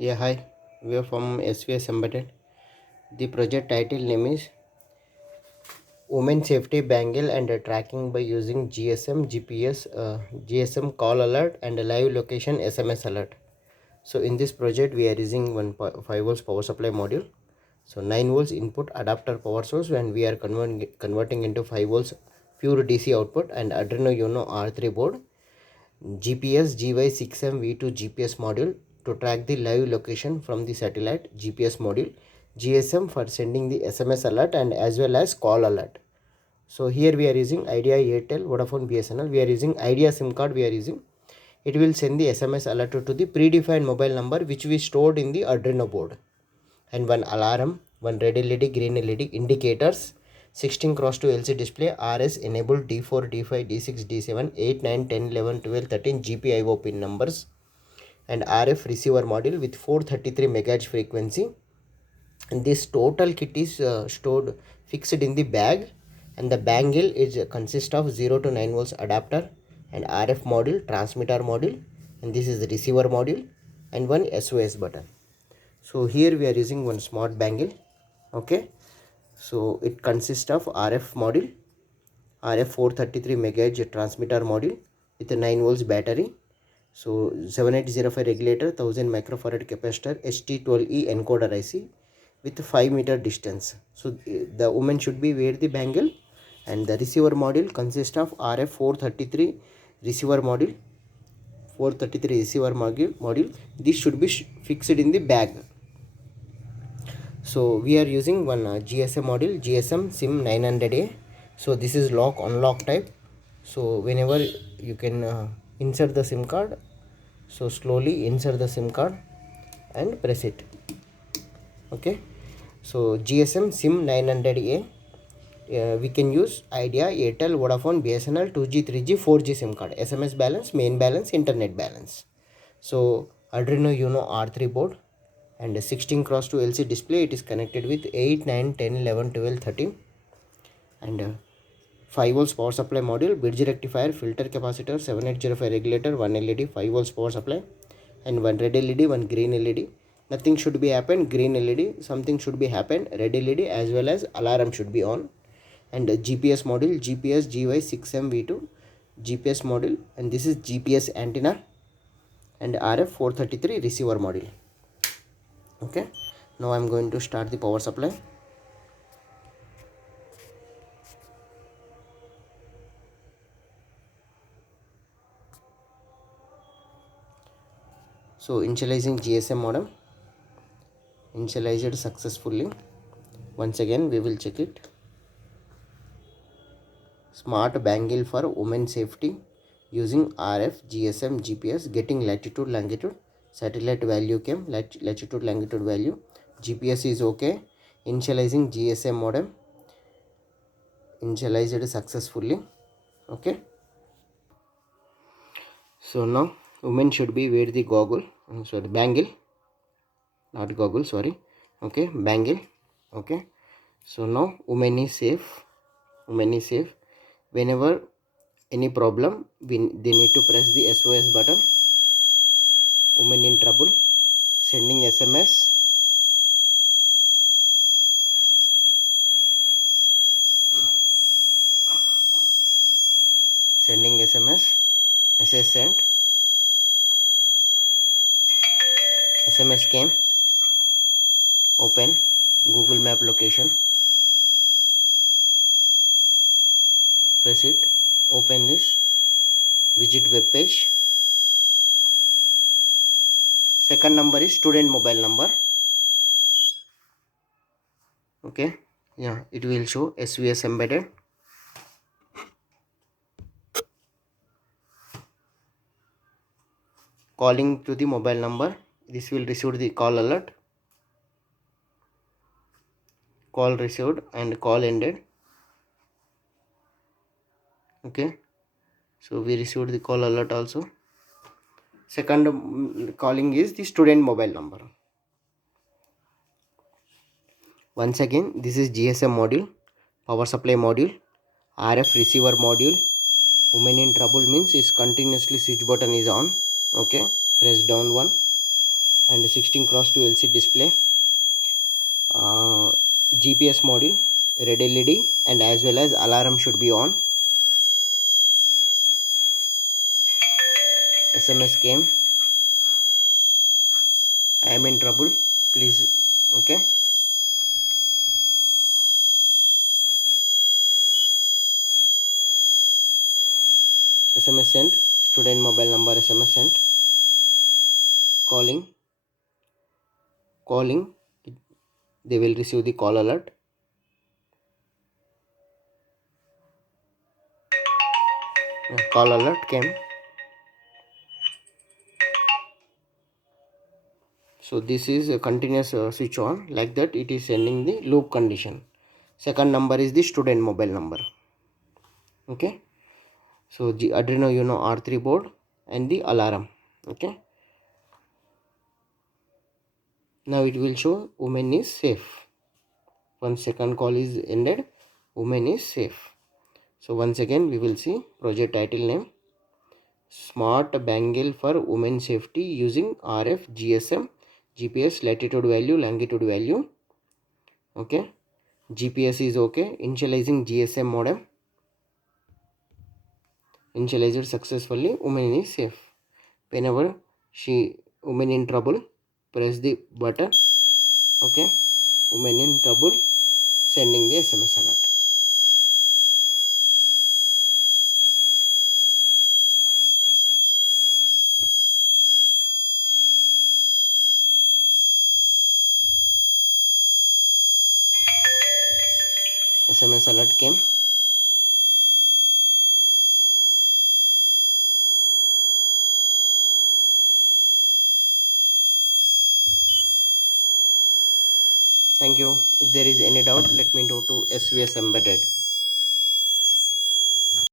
Yeah, hi. We are from SOS Embedded. The project title name is Women Safety Bangle and Tracking by using GSM, GPS, GSM call alert and live location SMS alert. So in this project, we are using 5 volts power supply module. So 9 volts input adapter power source, and we are converting into 5 volts pure DC output, and Arduino Uno R3 board. GPS GY6M V2 GPS module to track the live location from the satellite GPS module, GSM for sending the SMS alert and as well as call alert. So here we are using Idea, Airtel, Vodafone, BSNL. We are using Idea SIM card. We are using it will send the SMS alert to the predefined mobile number which we stored in the Arduino board, and one alarm, one red LED, green LED indicators, 16 cross 2 LC display, RS enabled D4, D5, D6, D7, 8, 9, 10, 11, 12, 13 GPIO pin numbers, and RF receiver module with 433 MHz frequency. And this total kit is stored fixed in the bag, and the bangle is consist of 0 to 9 volts adapter and RF module, transmitter module, and this is the receiver module, and one SOS button. So here we are using one smart bangle. Okay, so it consists of RF module, RF 433 MHz transmitter module with a 9 volts battery. So 7805 regulator, 1000 microfarad capacitor, ST12E encoder IC with 5 meter distance. So the woman should be wear the bangle, and the receiver module consists of RF 433 receiver module, 433 receiver module. This should be fixed in the bag. So we are using one GSM module, GSM SIM 900A. So this is lock unlock type. So whenever you can insert the SIM card, so slowly insert the SIM card and press it. Okay, so GSM SIM 900A, we can use Idea, Airtel, Vodafone, BSNL, 2G, 3G, 4G SIM card, SMS balance, main balance, internet balance. So Arduino Uno R3 board and a 16 cross 2 LC display. It is connected with 8, 9, 10, 11, 12, 13, and 5 volts power supply module, bridge rectifier, filter capacitor, 7805 regulator, one LED, 5 volts power supply, and one red LED, one green LED. Nothing should be happened. Green LED, something should be happened. Red LED as well as alarm should be on, and GPS module, GPS GY6M V2 GPS module, and this is GPS antenna, and RF 433 receiver module. Okay, now I'm going to start the power supply. So initializing GSM modem, initialized successfully. Once again we will check it. Smart bangle for women safety using RF, GSM, GPS, getting latitude, longitude, satellite value came, latitude, longitude value, GPS is okay. Initializing GSM modem, initialized successfully. Okay, so now women should be wear the goggle, sorry, bangle, not goggle, sorry. Okay, bangle. Okay, so now women is safe. Women is safe. Whenever any problem, they need to press the SOS button. Women in trouble, sending SMS, sending SMS, message sent, SMS came, open Google Map location, press it, open this, visit web page. Second number is student mobile number. Okay, yeah, it will show SOS embedded. Calling to the mobile number, this will receive the call alert, call received and call ended. Okay, so we received the call alert also. Second calling is the student mobile number. Once again, this is GSM module, power supply module, RF receiver module. Woman in trouble means is continuously switch button is on. Okay, press down one, and 16x2 LCD display, GPS module, red LED, and as well as alarm should be on. SMS came, I am in trouble, please. Okay, SMS sent, student mobile number SMS sent, calling, they will receive the call alert. Call alert came. So this is a continuous switch on, like that it is sending the loop condition. Second number is the student mobile number. Okay, so the Arduino Uno R3 board and the alarm. Okay, now it will show woman is safe. Once second call is ended, woman is safe. So once again we will see project title name, Smart Bangle for Women Safety using RF, GSM, GPS, latitude value, longitude value. Okay, GPS is okay. Initializing GSM modem. Initialized successfully. Woman is safe. Whenever woman in trouble, press the button. Okay, woman in trouble, sending the SMS alert. SMS alert came. Thank you. If there is any doubt, let me know to SOS Embedded.